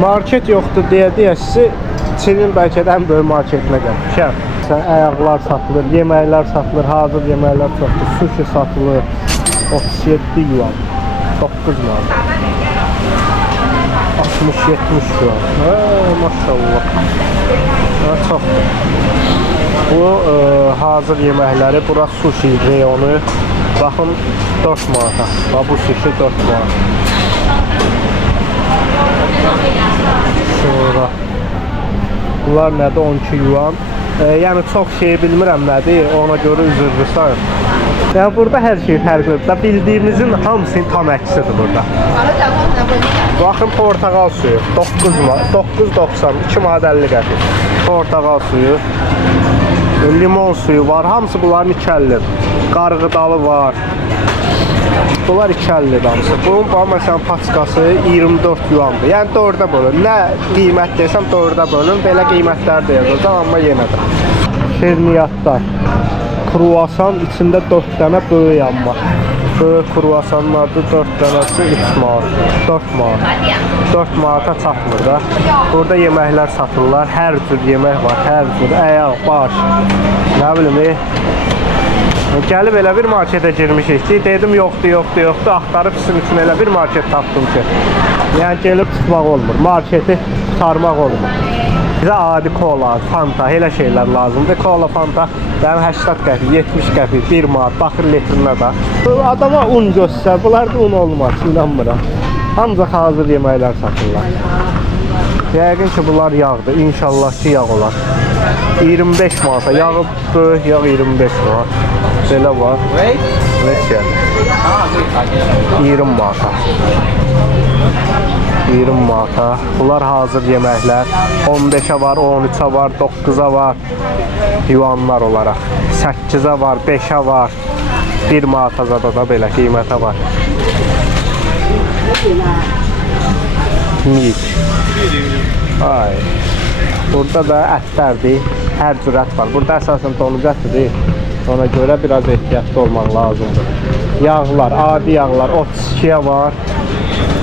Market yoxdur deyə sizi Çinin bəlkə də ən böyük marketinə gəlmişəm. Ayaqlar satılır, yeməklər satılır, hazır yeməklər satılır, sushi satılır. 37 yuan, 9 manat. 60-70 yuan. Maşallah. Çoxdur. Bu hazır yeməkləri, bura sushi reyonu. Baxın 4 manata. Bu sushi 4 manat. Sonra bunlar nədir? 12 yuan. Yəni çox şey bilmirəm nədir, ona görə üzrlü sayın. Yəni burada hər şey fərqlidir. Bildiyimizin hamısının tam əksidir burada. Baxın portaqal suyu 9.90, 2 manat 50 qəpik. Portaqal suyu, limon suyu var. Hamısı bunların 2.50. Qarğıdalı var. Bunlar 2.50 hamısı. Bunun məsələn paçkası 24 yuandır. Yəni 4-ə bölün. Nə qiymət desəm 4-ə bölün. Belə qiymətlər də yazacaq, amma yenə də. Şirniyyatlar. Kruvasan içində 4 dənə böyük amma. Böyük kruvasanlardır 4 dənəsi 3 manat. 4 manat. 4 manata çatmır da. Burada yeməklər satırlar. Hər cür yemək var. Hər cür əyaq, baş. Nə bilim, gəlib elə bir marketə girmişik ki, dedim yoxdur, axtarıb sizin üçün elə bir market tapdım ki, yəni gelib çıxmaq olmur, marketi tutarmaq olmur. Bizə adi kola, fanta, elə şeylər lazımdır. Kola, fanta, yəni 80 qəpik, 70 qəpik, 1 manat, baxır litrinə də. Adama un göstər, bunlar da un olmaz, inanmıram. Ancaq hazır yeməklər satırlar. Yəqin ki, bunlar yağdır, inşallah ki, yağ olar. 25 manata, yağı böyük, yağ 25 manat. Belə var. Neçə? 20 manata. 20 manata. Bunlar hazır yeməklər. 15'ə var, 13'ə var, 9'a var. Yuanlar olaraq. 8'ə var, 5'ə var. 1 manata da belə qiymətə var. Mik. Ay. Burada da ətlərdir. Hər cür ət var. Burada əsasən donucu ətdir. Ona görə biraz ehtiyatlı olmaq lazımdır. Yağlar, adi yağlar 32'ye var.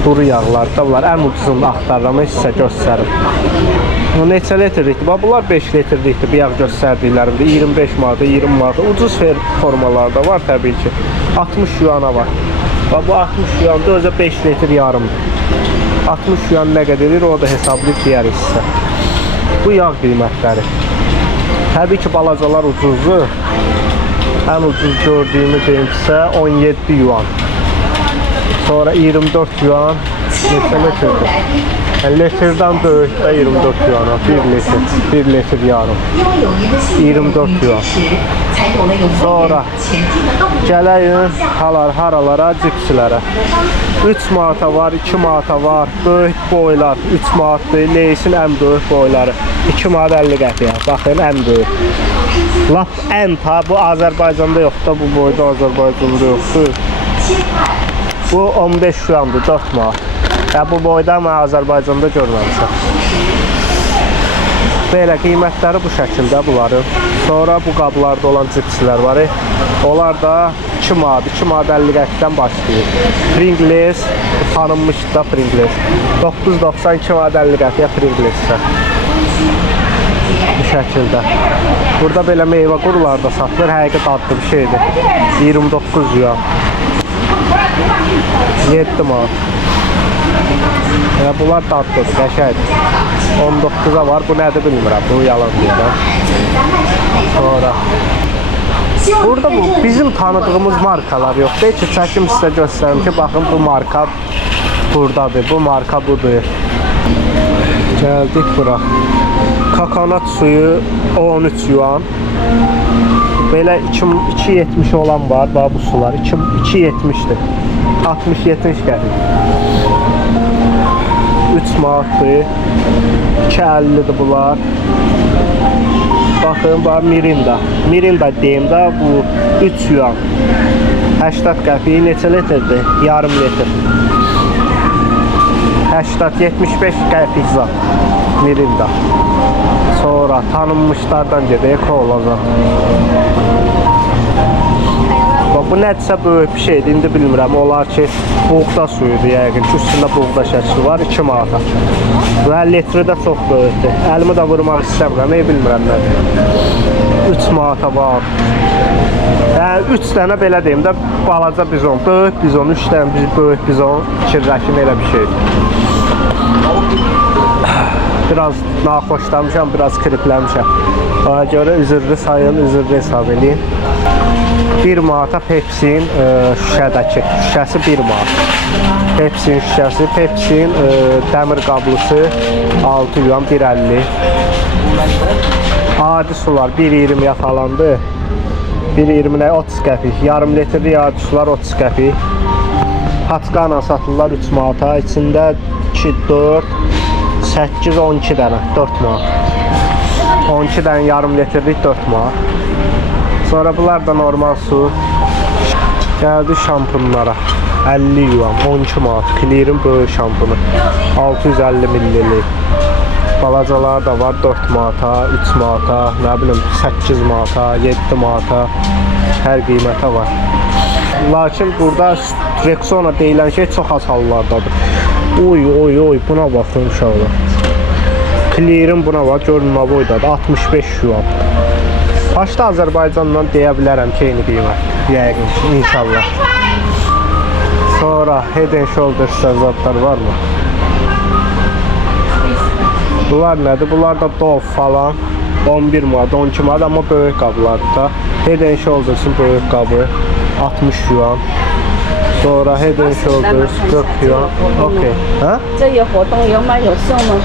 Duru yağlar da var. Ən ucuzunu axtarıram, sizə göstərim. Neçə litrlikdir? Bunlar 5 litrlikdir. Bir yağ göstərdiklərimdə 25 manata, 20 manata. Ucuz formalarda var təbii ki. 60 yuana var. Bu 60 yuanda özə 5 litr yarımdır. 60 yuan nə qədərir, o da hesablayıb deyərik sizə. Bu yağ qiymətləri. Təbii ki, balacalar ucuzdur. Ən ucuz gördüyümü deyim sizə 17 yuan. Sonra 24 yuan. Neçə litrdir? Litrdən böyük də 24 yuana. 1 litr yarım. 24 yuan. Sonra gələyim haralara, cipsilərə. 3 manata var, 2 manata var. Böyük boylar 3 manatdır. Leysin ən böyük boyları 2 manat 50 qəpiyə. Baxın, ən böyük. Lap ən ta, bu Azərbaycanda yoxdur, bu boyda Azərbaycanda yoxdur. Bu 15 yuandır, 4 manat. Bu boyda mən Azərbaycanda görməmişəm. Belə qiymətləri bu şəkildə bunların. Sonra bu qablarda olan cipslər var. Onlar da 2 manat, 2 manat 50 qəpikdən başlayır. Pringles, tanınmış da Pringles. 9.92 manat 50 qəpiyə Pringleslər. Bu şəkildə. Burada belə meyvə qurular da satılır. Həqiqi dadlı bir şeydir. 29 yuan. 7 manat. Bunlar dadlıdır, qəşəkdir. 19'a var. Bu nədir bilmirəm. Bu yalan deyirəm. Sonra burada bu bizim tanıdığımız markalar yoxdur ki, çəkim sizə göstərim ki, baxın bu marka buradadır. Bu marka budur. Gəldik bura. Kokonat suyu 13 yuan. Belə 2.70 olan var. Bu sular 2.70'dir. 60-70 qəpik. 3 manatdır. 2.50'dir bunlar. Baxın, var Mirinda. Mirinda deyim də, bu 3 yuan. 80 qəpik neçə litrdir? Yarım litr. 80-75 qəpik zat. Mirinda. Sonra tanınmışlardan gedək, kola zat. Bax, bu nədirsə böyük bir şeydir, indi bilmirəm. Olar ki, buğda suyudur yəqin ki, üstündə buğda şəkli var, 2 manata. Və litri də çox böyükdür. Əlimi də vurmaq istəmirəm, bilmirəm nədir. 3 manata var. Yəni 3 dənə belə deyim də, balaca bizon, böyük bizon, 3 dənə böyük bizon, fikirləşim elə bir şeydir. Biraz naxoşlamışam, biraz kripləmişəm. Ona görə üzrlü sayın, üzrlü hesab edin. 1 manata Pepsi'nin şüşədəki, şüşəsi 1 manat. Pepsi'nin şüşəsi, Pepsi'nin dəmir qablısı 6 yuan, 1.50. Adi sular 1.20'ya falandı. 1.20'yə 30 qəpik. Yarım litrli adi sular 30 qəpik. Patkana satırlar 3 manata. İçində 2, 4, 8, 12 dənə, 4 manat. 12 dənə yarım litrlik 4 manat. Sonra bunlar da normal su. Gəldi şampunlara. 50 yuan, 12 manat. Clear'in böyük şampunu. 650 ml. Balacalar da var 4 manata, 3 manata, nə bilim 8 manata, 7 manata. Hər qiymətə var. Lakin burada Rexona deyilən şey çox az hallardadır. Oy, buna baxın uşaqlar. Clear'in buna var, görün nə boydadır, 65 yuan. Başda Azərbaycandan deyə bilərəm ki, eyni qiymət. Yəqin, inşallah. Sonra Head & Shoulders zadlar varmı? Bunlar nədir? Bunlar da Dove falan. 11 manat, 12 manat, amma böyük qablardır da. Head & Shoulders'ın böyük qabı 60 yuan. Sonra Head & Shoulders 40 yuan. Okay. Ha? 这有活动有卖有送吗？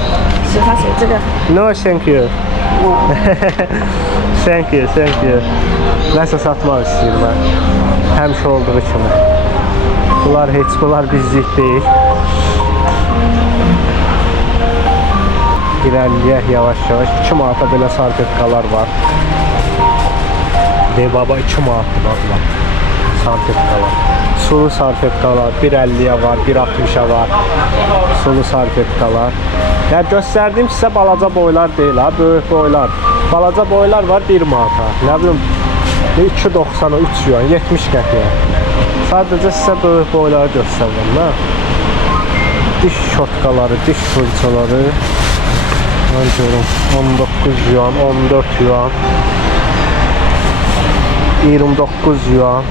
洗发水这个。 No, thank you. Thank you. Nəsə satmaq istəyirəm mən. Həmişə olduğu kimi. Bunlar bizlik deyil. İrəliyək yavaş-yavaş. 2 manata belə salfetkalar var. Baba 2 manatlar var. Salfetkalar. Sulu salfetkalar 1.50'ye var, 1.60'a var. Sulu salfetkalar. Yəni göstərdiyim sizə balaca boylar deyil ha, böyük boylar. Balaca boylar var 1 manata. Nə bilim 2.90'a 3 yuan, 70 qəpiyə. Sadəcə sizə böyük boyları göstərirəm ha. Diş şotkaları, diş fırçaları. Mən görüm 19 yuan, 14 yuan. 29 yuan.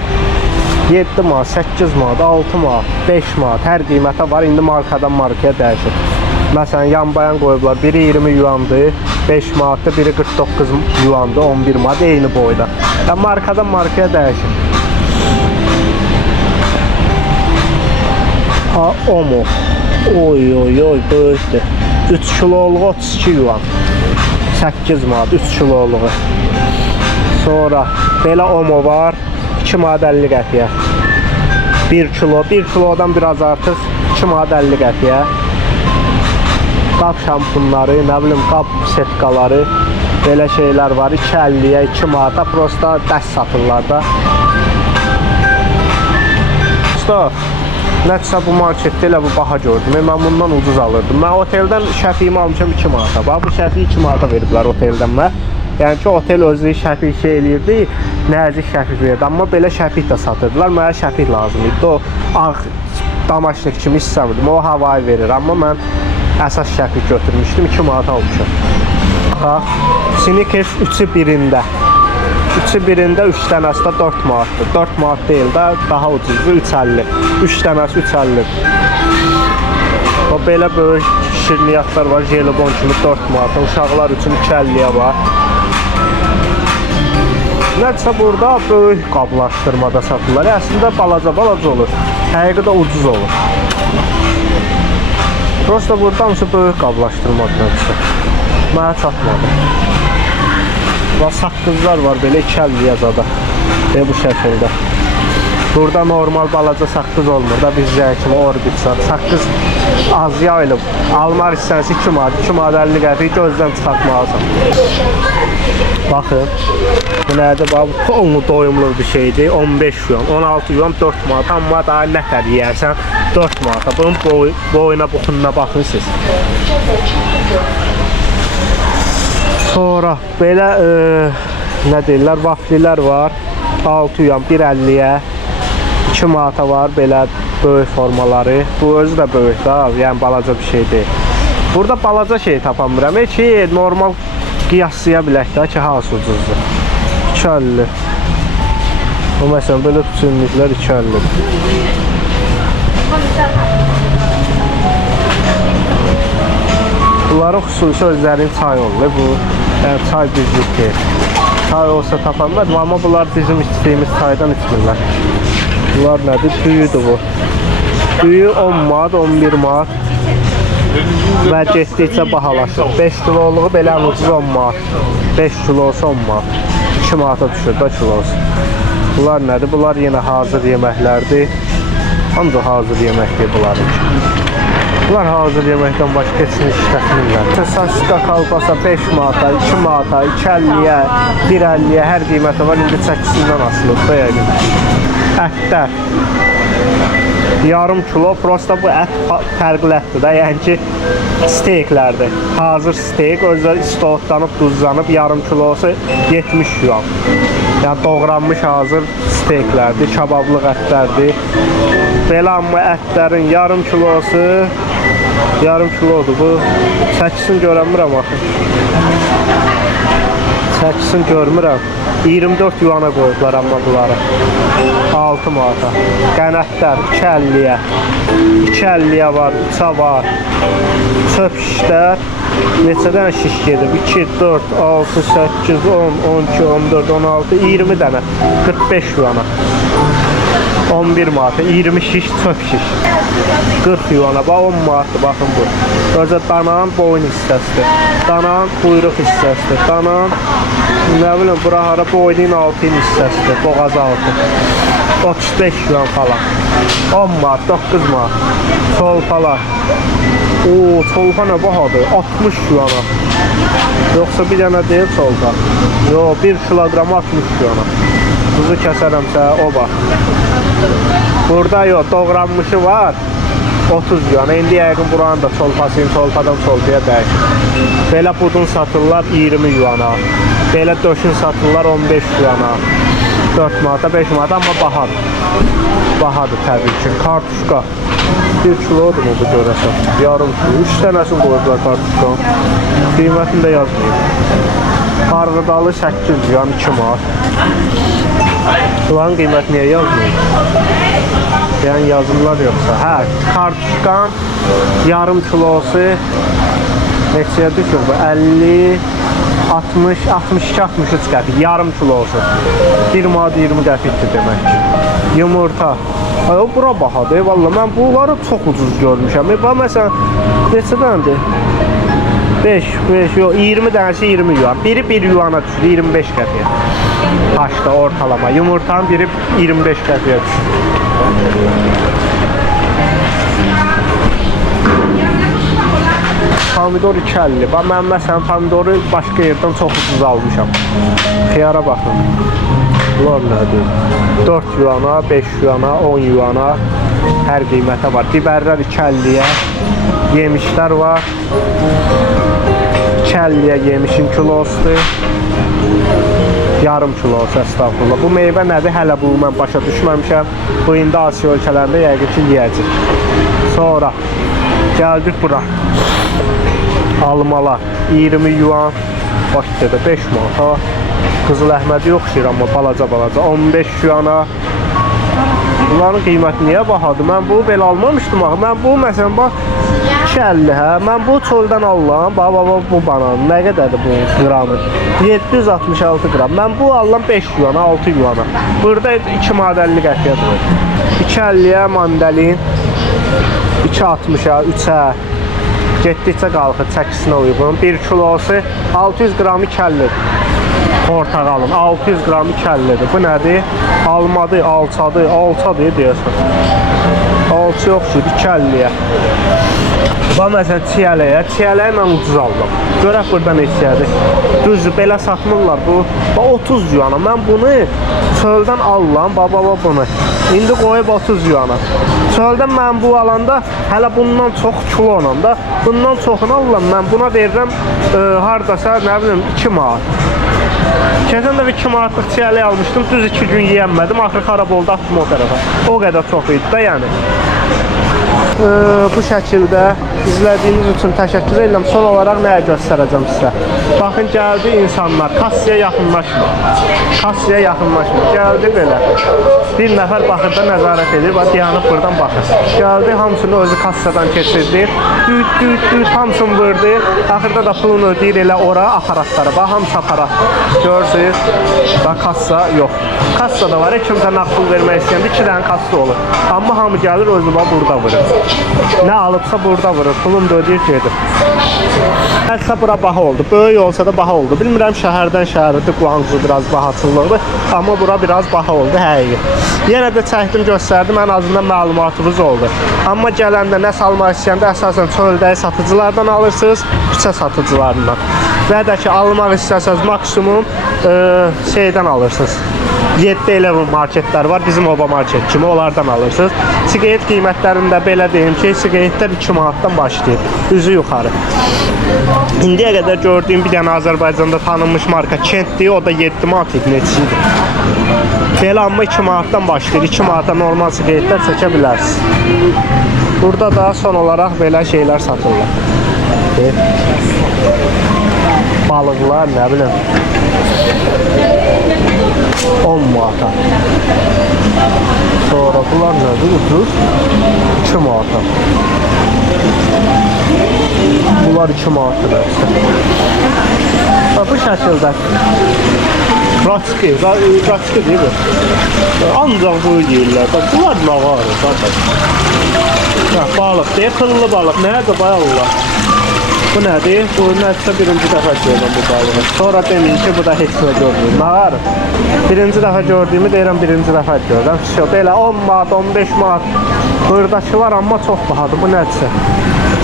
7 manat, 8 manat, 6 manat, 5 manat hər qiymətə var. İndi markadan markaya dəyişir. Məsələn, yan-bayan qoyublar. Biri 20 yuandır, 5 manatdır, biri 49 yuandır, 11 manat, eyni boyda. Yəni markadan markaya dəyişir. Omo. Oy, böyükdür. 3 kiloluğu 32 yuan. 8 manat, 3 kiloluğu. Sonra belə omo var. 2 manat 50 qəpiyə. 1 kilodan biraz artıq 2 manat 50 qəpiyə. Qab şampunları, nə bilim qab setkaları, belə şeylər var. 2.50'yə, 2 manata prosta dəst satırlar da. Nədirsə bu marketdə elə bu baha gördüm. Mən bundan ucuz alırdım. Mən oteldən şəfiyimi almışam 2 manata. Bax bu şəfiyi 2 manata veriblər oteldən mən. Yəni ki, otel özü şəfik şey eləyirdi, nəzik şəfik verirdi. Amma belə şəfik də satırdılar. Mənə şəfik lazım idi. O ağ damaşnik kimi istəmirdim. O havayı verir. Amma mən əsas şəfik götürmüşdüm. 2 manat almışam. Snickers 3'ü birində. 3'ü birində 3 dənəsi də 4 manatdır. 4 manat deyil də, daha ucuzdur. 3.50. 3 dənəsi 3.50. O belə böyük şirniyyatlar var. Jelibon kimi 4 manat. Uşaqlar üçün 2.50'yə var. Nədirsə burada böyük qablaşdırmada satırlar. Əslində balaca olur. Həqiqi də ucuz olur. Prosta burada hamısı böyük qablaşdırmadadır. Mənə çatmadı. Və saqqızlar var belə 2.50'yə zada. Bu şəkildə. Burada normal balaca saqqız olmur da bizdə kimi orbit saqqız az yayılıb. Almaq istənsə 2 manat, 2 manat 50 qəpik gözdən çıxartmalısan. Baxın. Bu nədir? Bu onu doyumlu bir şeydir. 15 yuan, 16 yuan, 4 manat. Amma daha nə qədər yeyərsən 4 manata. Bunun boyuna, buxununa baxın siz. Sonra belə nə deyirlər, vaflilər var. 6 yuan, 1.50'yə. 2 manata var belə böyük formaları. Bu özü də böyük da, yəni balaca bir şey deyil. Burada balaca şey tapamıram. Heç normal qiyaslaya bilək də ki, hansı ucuzdur. 2.50. Bu məsələn belə bütünlüklər 2.50. Bunların xüsusi özlərinin çay olur. Bu çay düzlük deyil. Çay olsa tapanmadım, amma bunlar bizim içdiyimiz çaydan içmirlər. Bunlar nədir? Düyüdür bu. Düyü 10 manat, 11 manat və getdikcə bahalaşır. 5 kiloluğu belə ucuz 10 manat. 5 kilosu 10 manat. 2 manata düşür da kilosu. Bunlar nədir? Bunlar yenə hazır yeməklərdir. Ancaq hazır yeməkdir bunların. Bunlar hazır yeməkdən başqa keçini işlətmirlər. Sasika kalbasa 5 manata, 2 manata, 2.50-yə, 1.50-yə hər qiyməti var. İndi çəkisindən asılıb da yəqin. Ətlər. Yarım kilo, prosta bu ət fərqli ətdir də, yəni ki, steyklərdir. Hazır steyk, özləri istotlanıb, duzlanıb, yarım kilosu 70 yuan. Yəni doğranmış hazır steyklərdir, kabablıq ətlərdir. Belə amma ətlərin yarım kilosu, yarım kilodur bu. Çəkisini görəmirəm axı. Çəkisini görmürəm. 24 yuana qoyublar amma bunları. 6 manata. Qənətlər 2.50-yə. 2.50-yə var, 3'a var. Çöp şişlər neçədən şiş gedib? 2, 4, 6, 8, 10, 12, 14, 16, 20 dənə. 45 yuana. 11 manata, 20 şiş çöp şiş. 40 yuana, bax 10 manatdır, baxın bu. Özə dananın boyun hissəsidir. Dananın quyruq hissəsidir. Dananın, nə bilim, bura hara boynun altın hissəsidir, boğaz altı. 35 yuan falan. 10 manat, 9 manat. Çolpalar. Oo, çolpa nə bahadır? 60 yuana. Yoxsa bir dənə deyil çolpa. Yox, 1 kilogram 60 yuana. Buzu kəsərəmsə, o bax. Burada yox, doğranmışı var. 30 yuan. İndi yəqin buranın da çolpasını çolpadan çolpaya dəyişir. Belə budun satırlar 20 yuana. Belə döşün satırlar 15 yuana. 4 manata, 5 manata, amma bahadır. Bahadır təbii ki. Kartuşka. 1 kilodur mu bu görəsən? Yarım kilo. 3 dənəsini qoyublar kartuşkanın. Qiymətini də yazmayayım. Qarğıdalı 8 yuan, 2 manat. Bunların qiyməti niyə yazmayayım? Yəni yazırlar yoxsa? Hə, kartuşkan yarım kilosu neçəyə düşür bu? 50, 60, 62, 63 qəpik. Yarım kilosu. 1 manat 20 qəpikdir demək ki. Yumurta. Ay, o bura bahadır. Valla mən bunları çox ucuz görmüşəm. Bax, məsələn, neçə dənədir? 5, yox, 20 dənəsi 20 yuan. Biri 1 yuana düşür, 25 qəpiyə. Haşda ortalama. Yumurtanın biri 25 qəpiyə düşür. Pomidor 2.50. Bax, mən məsələn pomidoru başqa yerdən çox ucuz almışam. Xiyara baxın. Bunlar nədir? 4 yuana, 5 yuana, 10 yuana hər qiymətə var. Biberlər 2.50-yə. Yemişlər var. 2.50-yə yemişin kilosudur. Yarım kilosu, əstəğfurullah. Bu meyvə nədir? Hələ bu mən başa düşməmişəm. Bu indi Asiya ölkələrində yəqin ki, yeyəcək. Sonra gəldik bura. Almalar 20 yuan. Bakıda 5 manata. Qızıl Əhmədi yoxşayır, amma balaca 15 yuyana. Bunların qiyməti niyə bahadır? Mən bu belə almamışdım axı. Mən bu məsələn bax 2.50 hə. Mən bu çöldən alıram. Bax bu banan nə qədərdir bu qramı? 766 qram. Mən bu alıram 5 yuyana, 6 yuyana. Burada 2 manat 50 qəpiyə durur. 2.50-yə mandalin, 2.60-a, 3-ə getdikcə qalxır çəkisinə uyğun. 1 kilosu 600 qramı kəllidir. Portağalın 600 qramı kəllidir. Bu nədir? Almadır, alçadır, alçadır deyəsən. Alçı yoxdur, 2.50-yə. Bax, məsələn, çiyələyə mən ucuz aldım. Görək burada neçəyədir. Düzdür, belə satmırlar bu. Bax, 30 yuana. Mən bunu çöldən alıram, baba bunu. İndi qoyub 30 yuana. Çöldən mən bu alanda, hələ bundan çox kilonam da, bundan çoxunu alıram. Mən buna verirəm, haradasa, nə bilim, 2 manat. Keçən dəfə 2 manatlıq çiyəlik almışdım. Düz 2 gün yeyənmədim. Axır xarab oldu, atdım o tərəfə. O qədər çox idi də yəni. Bu şəkildə izlədiyiniz üçün təşəkkür edirəm. Son olaraq nəyə göstərəcəm sizə? Baxın, gəldi insanlar, kassaya yaxınlaşmır. Kassaya yaxınlaşmır. Gəldi belə. Bir nəfər baxırda nəzarət edir, dayanıb buradan baxır. Gəldi, hamısını özü kassadan keçirdi. Düt, hamısını vurdu. Axırda da pulunu ödəyir elə ora, aparatlara. Bax, hamısı aparat. Görürsünüz, bax, kassa yox. Kassa da var, kimsə nağd pul vermək istəyəndə 2 dənə kassa olur. Amma hamı gəlir, özü bax, burada vurur. Nə alıbsa burada vurur, pulunu da ödəyir, gedir. Əlsə bura baha oldu, böyük olsa da baha oldu. Bilmirəm, şəhərdən şəhərdir, Guangzhou biraz bahaçılıqdır. Amma bura biraz baha oldu, həqiqi. Yenə də çəkdim, göstərdim, ən azından məlumatımız oldu. Amma gələndə nə salmaq istəyəndə əsasən çöldəyi satıcılardan alırsınız, küçə satıcılarından. Və də ki, almaq istəsəniz maksimum şeydən alırsınız. 7-11 marketlər var, bizim oba market kimi, onlardan alırsınız. Siqaret qiymətlərində belə deyim ki, siqaretlər 2 manatdan başlayır, üzü yuxarı. İndiyə qədər gördüyüm bir dənə Azərbaycanda tanınmış marka Kentdir, o da 7 manat idi, neçiydi. Belə amma 2 manatdan başlayır, 2 manata normal siqaretlər çəkə bilərsiniz. Burada da son olaraq belə şeylər satırlar. Balıqlar, nə bilim, 10 manata. Sonra bunlar nədir? Ucuz 2 manata. Bunlar 2 manatadır. Bu şəkildə Ratski deyil mi? Ancaq bu yeyirlər. Bunlar nə var? Balıq deyil, kıllı balıq. Nədir bayaqlar? Bu nədir? Bu nədirsə birinci dəfə görürəm bu balığı. Sonra demin ki, bu da heç nə görmür. Nə var? Birinci dəfə gördüyümü deyirəm, birinci dəfə görürəm. Belə 10 manat, 15 manat buradakılar, amma çox bahadır. Bu nədirsə?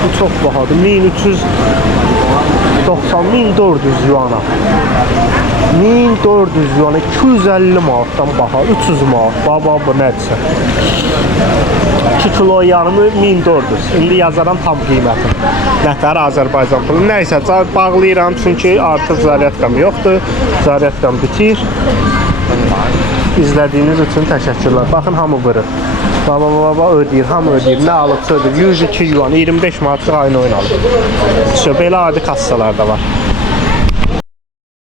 Bu çox bahadır. 1390, 1400 yuana. 1400 yuana, 250 manatdan baha, 300 manat. Baba, bu nədirsə? 2 kilo yarımı 1400. İndi yazaram tam qiyməti. Nətər Azərbaycan pulu. Nəysə, bağlayıram çünki artıq zaryadkam yoxdur. Zaryadkam bitir. İzlədiyiniz üçün təşəkkürlər. Baxın, hamı vurur. Baba ödəyir, hamı ödəyir. Nə alıbsa ödəyir. 102 yuan, 25 manatlıq ayın oyun alır. Belə adi kassalar da var.